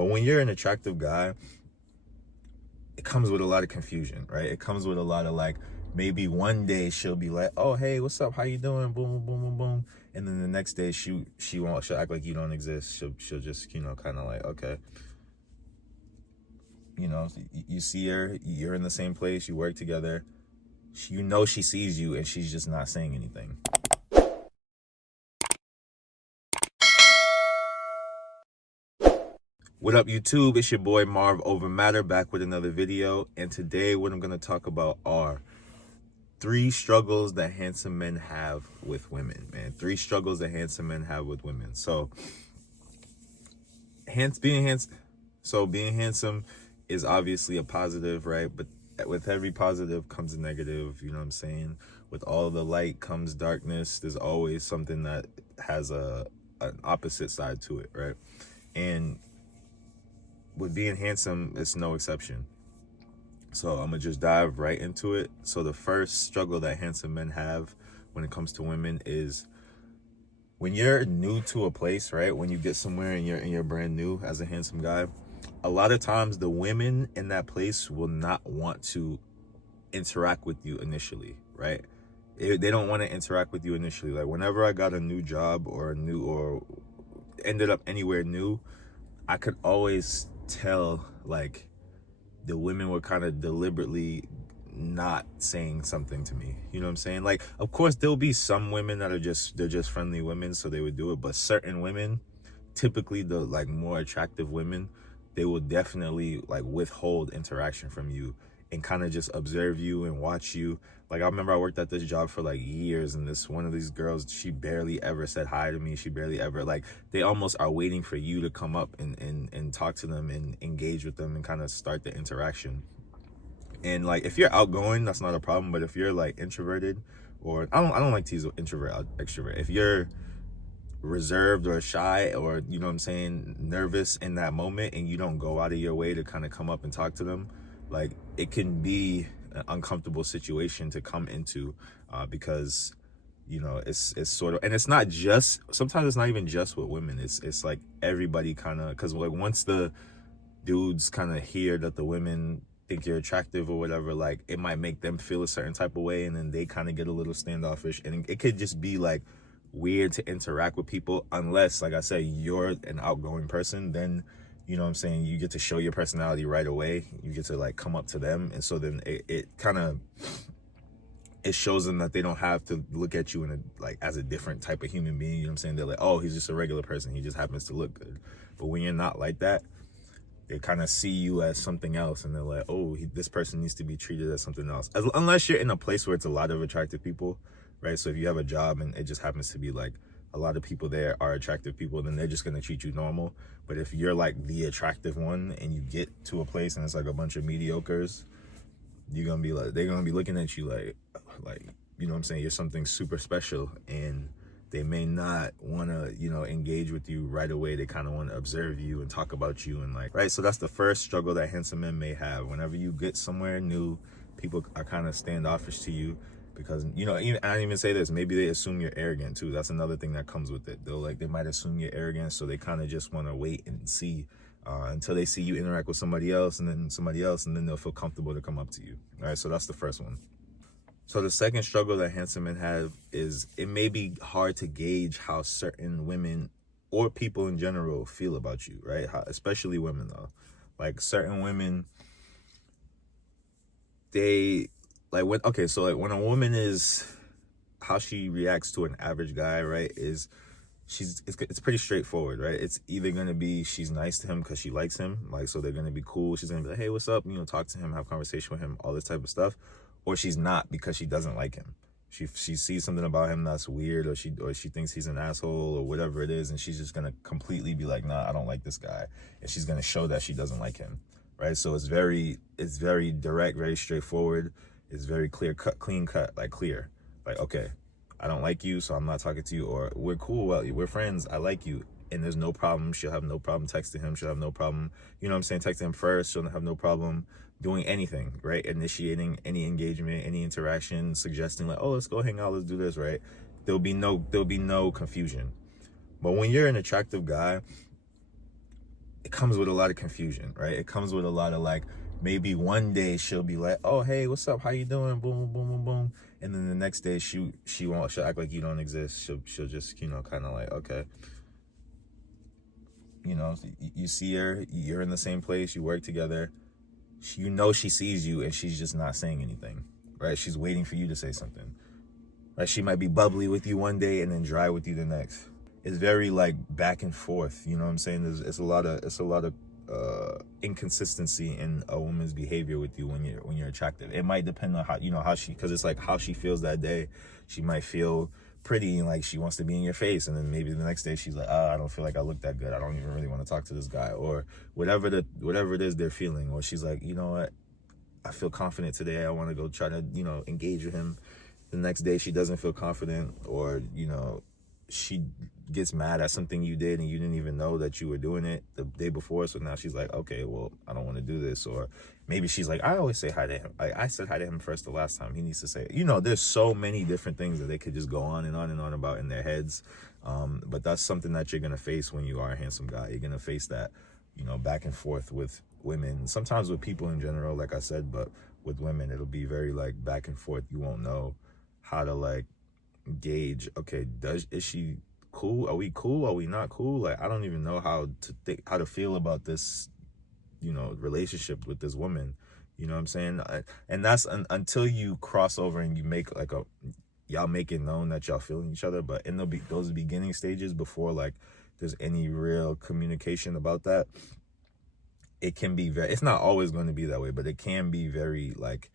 But when you're an attractive guy, it comes with a lot of confusion, right? It comes with a lot of like, maybe one day she'll be like, oh, hey, what's up? How you doing? Boom, boom, boom, boom, boom. And then the next day she'll act like you don't exist. She'll just, kind of like, okay. You see her, you're in the same place, you work together. She sees you and she's just not saying anything. What up, YouTube? It's your boy Marv Over Matter, back with another video. And today what I'm going to talk about are 3 struggles that handsome men have with women, man. 3 struggles that handsome men have with women. So being handsome is obviously a positive, right? But with every positive comes a negative, you know what I'm saying? With all the light comes darkness. There's always something that has an opposite side to it, right? And with being handsome, it's no exception. So I'm gonna just dive right into it. So the first struggle that handsome men have when it comes to women is when you're new to a place, right? When you get somewhere and you're brand new as a handsome guy, a lot of times the women in that place will not want to interact with you initially, right? They don't want to interact with you initially. Like whenever I got a new job or ended up anywhere new, I could always tell like the women were kind of deliberately not saying something to me. You know what I'm saying? Like, of course, there'll be some women that they're just friendly women, so they would do it. But certain women, typically the like more attractive women, they will definitely like withhold interaction from you and kind of just observe you and watch you. Like I remember I worked at this job for like years, and one of these girls, she barely ever said hi to me. She barely ever, like, they almost are waiting for you to come up and talk to them and engage with them and kind of start the interaction. And like if you're outgoing, that's not a problem. But if you're like introverted, or I don't like to use introvert extrovert. If you're reserved or shy, or you know what I'm saying, nervous in that moment, and you don't go out of your way to kind of come up and talk to them, like it can be an uncomfortable situation to come into, because it's sort of, and it's not just, sometimes it's not even just with women, it's like everybody kind of, because like once the dudes kind of hear that the women think you're attractive or whatever, like it might make them feel a certain type of way, and then they kind of get a little standoffish, and it could just be like weird to interact with people, unless, like I said, you're an outgoing person. Then you know what I'm saying, you get to show your personality right away. You get to like come up to them, and so then it kind of, it shows them that they don't have to look at you in a like as a different type of human being. You know what I'm saying? They're like, oh, he's just a regular person, he just happens to look good. But when you're not like that, they kind of see you as something else, and they're like, oh, this person needs to be treated as something else. Unless you're in a place where it's a lot of attractive people, right? So if you have a job and it just happens to be like a lot of people there are attractive people, then they're just going to treat you normal. But if you're like the attractive one and you get to a place and it's like a bunch of mediocres, you're going to be like, they're going to be looking at you like, you know what I'm saying, you're something super special, and they may not want to, engage with you right away. They kind of want to observe you and talk about you, and like, right? So that's the first struggle that handsome men may have. Whenever you get somewhere new, people are kind of standoffish to you because, I didn't even say this, maybe they assume you're arrogant too. That's another thing that comes with it. They might assume you're arrogant, so they kind of just want to wait and see until they see you interact with somebody else, and then they'll feel comfortable to come up to you. All right, so that's the first one. So the second struggle that handsome men have is it may be hard to gauge how certain women or people in general feel about you, right? Especially women, though. Like certain women, they like when, okay, so like when a woman is, how she reacts to an average guy, right, is it's pretty straightforward, right? It's either going to be she's nice to him because she likes him, like, so they're going to be cool. She's going to be like, hey, what's up? Talk to him, have conversation with him, all this type of stuff. Or she's not, because she doesn't like him. She sees something about him that's weird, or she thinks he's an asshole or whatever it is, and she's just gonna completely be like, nah, I don't like this guy, and she's gonna show that she doesn't like him, right? So it's very direct, very straightforward. It's very clean cut, like clear, like, okay, I don't like you, so I'm not talking to you, or we're cool, well, we're friends, I like you. And there's no problem. She'll have no problem texting him. She'll have no problem, texting him first. She'll have no problem doing anything, right? Initiating any engagement, any interaction, suggesting like, oh, let's go hang out, let's do this, right? There'll be no confusion. But when you're an attractive guy, it comes with a lot of confusion, right? It comes with a lot of like, maybe one day she'll be like, oh, hey, what's up? How you doing? Boom, boom, boom, boom, boom. And then the next day she'll act like you don't exist. She'll just, you know, kind of like, okay. You know, you see her, you're in the same place, you work together. You know she sees you and she's just not saying anything, right? She's waiting for you to say something. Right? She might be bubbly with you one day and then dry with you the next. It's very like back and forth. You know what I'm saying? It's a lot of inconsistency in a woman's behavior with you when you're attractive. It might depend on how she, because it's like how she feels that day. She might feel pretty and like she wants to be in your face, and then maybe the next day she's like, I don't feel like I look that good. I don't even really want to talk to this guy, or whatever it is they're feeling. Or she's like, you know what, I feel confident today. I want to go try to, you know, engage with him. The next day she doesn't feel confident, or, you know, she gets mad at something you did and you didn't even know that you were doing it the day before. So now she's like, okay, well, I don't want to do this. Or maybe she's like, I always say hi to him. I said hi to him first the last time. He needs to say it. You know, there's so many different things that they could just go on and on and on about in their heads. But that's something that you're going to face when you are a handsome guy. You're going to face that, you know, back and forth with women, sometimes with people in general, like I said, but with women, it'll be very like back and forth. You won't know how to like gauge, okay, is she cool? Are we cool? Are we not cool? Like, I don't even know how to feel about this, you know, relationship with this woman. You know what I'm saying? And that's until you cross over and you make like y'all make it known that y'all feeling each other. But in those beginning stages, before like there's any real communication about that, it can be it's not always going to be that way, but it can be very like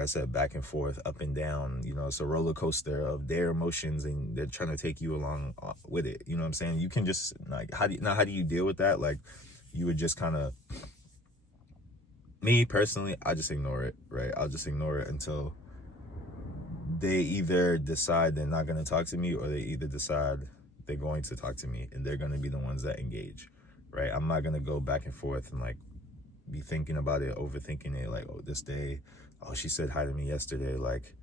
I said, back and forth, up and down. You know, it's a roller coaster of their emotions, and they're trying to take you along with it. You know what I'm saying? You can just like, how do you deal with that? Like, you would just kind of, me personally, I just ignore it, right? I'll just ignore it until they either decide they're not going to talk to me, or they either decide they're going to talk to me, and they're going to be the ones that engage, right? I'm not going to go back and forth and like be thinking about it, overthinking it, like, oh, this day, oh, she said hi to me yesterday, like,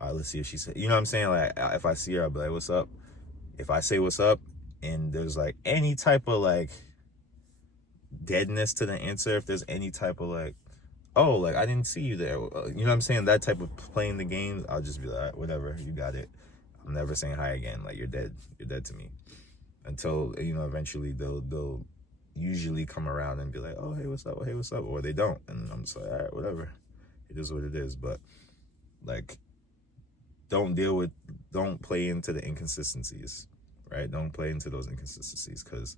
all right, let's see if she said, you know what I'm saying? Like, if I see her, I'll be like, what's up? If I say what's up and there's like any type of like deadness to the answer, if there's any type of like, oh, like, I didn't see you there, you know what I'm saying? That type of playing the games, I'll just be like, all right, whatever, you got it. I'm never saying hi again. Like, you're dead to me. Until, you know, eventually they'll usually come around and be like, oh, hey, what's up? Hey, what's up? Or they don't. And I'm just like, all right, whatever. It is what it is. But like, don't play into the inconsistencies, right? Don't play into those inconsistencies, because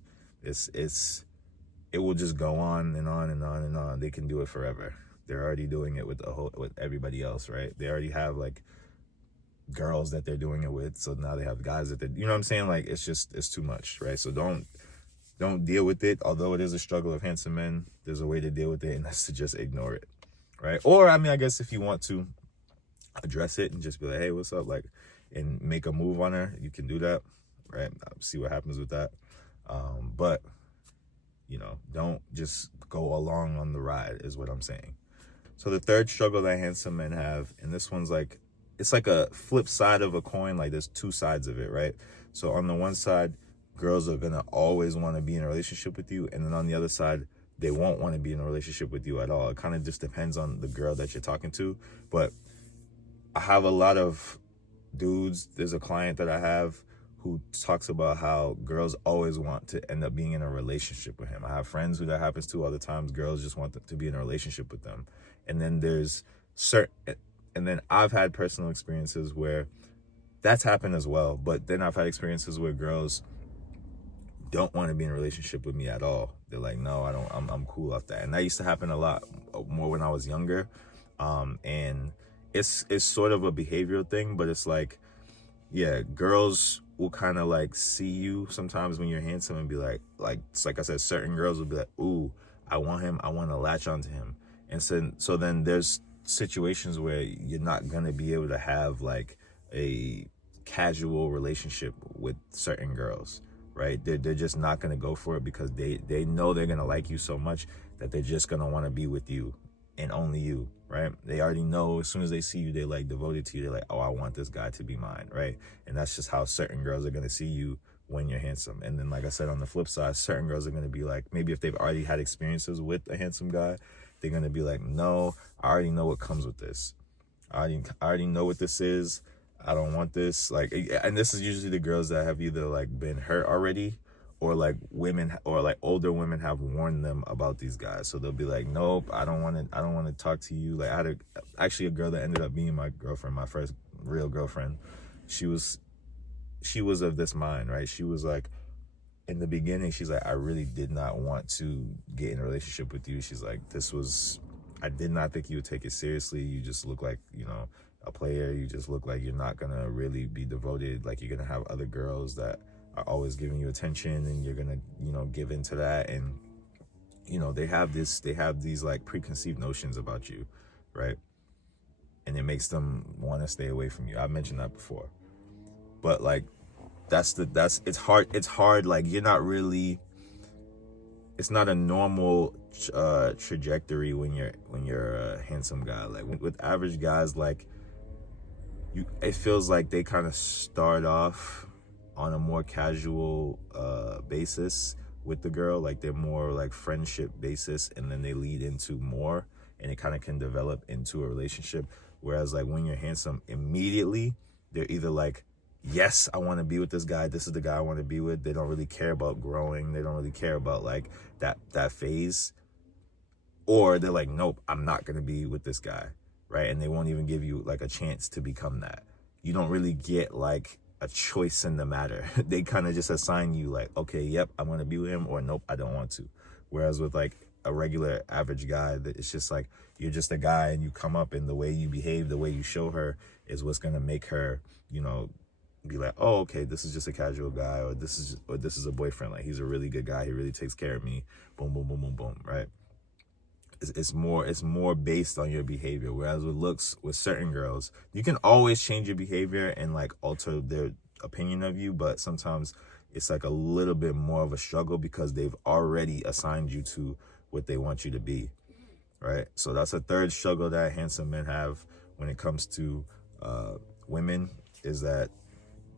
it will just go on and on and on and on. They can do it forever. They're already doing it with everybody else, right? They already have like girls that they're doing it with, so now they have guys that you know what I'm saying? Like, it's too much, right? So don't deal with it. Although it is a struggle of handsome men, there's a way to deal with it, and that's to just ignore it, right? Or, I mean, I guess if you want to address it and just be like, hey, what's up? Like, and make a move on her, you can do that, right? See what happens with that. But, you know, don't just go along on the ride, is what I'm saying. So the third struggle that handsome men have, and this one's like, it's like a flip side of a coin. Like, there's two sides of it, right? So on the one side, girls are gonna always want to be in a relationship with you, and then on the other side, they won't want to be in a relationship with you at all. It kind of just depends on the girl that you're talking to. But I have a lot of dudes. There's a client that I have who talks about how girls always want to end up being in a relationship with him. I have friends who that happens to. Other times, girls just want to be in a relationship with them. And then I've had personal experiences where that's happened as well. But then I've had experiences where girls don't want to be in a relationship with me at all. They're like, no, I don't. I'm cool off that. And that used to happen a lot more when I was younger. And it's sort of a behavioral thing, but it's like, yeah, girls will kind of like see you sometimes when you're handsome and be like it's like I said, certain girls will be like, ooh, I want him. I want to latch onto him. And so then there's situations where you're not going to be able to have like a casual relationship with certain girls, right? They're just not going to go for it, because they know they're going to like you so much that they're just going to want to be with you and only you, right? They already know as soon as they see you, they're like devoted to you. They're like, oh, I want this guy to be mine, right? And that's just how certain girls are going to see you when you're handsome. And then, like I said, on the flip side, certain girls are going to be like, maybe if they've already had experiences with a handsome guy, they're going to be like, no, I already know what comes with this. I already know what this is. I don't want this. Like, and this is usually the girls that have either like been hurt already, or like women, or like older women have warned them about these guys. So they'll be like, nope, I don't want to talk to you. Like, I had actually a girl that ended up being my girlfriend, my first real girlfriend. She was of this mind, right? She was like, in the beginning, she's like, I really did not want to get in a relationship with you. She's like, I did not think you would take it seriously. You just look like, a player. You just look like you're not gonna really be devoted. Like, you're gonna have other girls that are always giving you attention, and you're gonna, give into that. And, they have these like preconceived notions about you, right? And it makes them want to stay away from you. I've mentioned that before. But like, it's hard. Like, you're not really, it's not a normal trajectory when you're a handsome guy. Like, with average guys, like, it feels like they kind of start off on a more casual basis with the girl. Like, they're more like friendship basis, and then they lead into more, and it kind of can develop into a relationship. Whereas like, when you're handsome, immediately they're either like, yes, I want to be with this guy. This is the guy I want to be with. They don't really care about growing. They don't really care about like that phase. Or they're like, nope, I'm not going to be with this guy, right? And they won't even give you like a chance to become that. You don't really get like a choice in the matter. They kind of just assign you like, okay, yep, I'm going to be with him, or nope, I don't want to. Whereas with like a regular average guy, that it's just like, you're just a guy, and you come up, and the way you behave, the way you show her is what's going to make her, be like, oh, okay, this is just a casual guy, or this is a boyfriend. Like, he's a really good guy. He really takes care of me. Boom, boom, boom, boom, boom, right? It's more based on your behavior. Whereas with looks, with certain girls, you can always change your behavior and like alter their opinion of you, but sometimes it's like a little bit more of a struggle because they've already assigned you to what they want you to be, right? So that's a third struggle that handsome men have when it comes to women, is that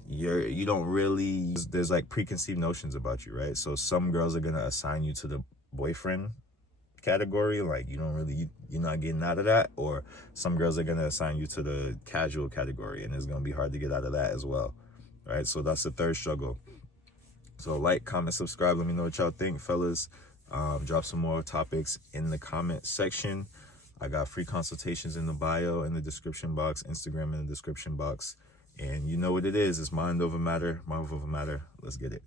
you don't really, there's like preconceived notions about you, right? So some girls are gonna assign you to the boyfriend category, like you're not getting out of that. Or some girls are gonna assign you to the casual category, and it's gonna be hard to get out of that as well, right? So that's the third struggle. So like, comment, subscribe. Let me know what y'all think, fellas. Drop some more topics in the comment section. I got free consultations in the bio, in the description box, Instagram in the description box. And you know what it is. It's mind over matter. Let's get it.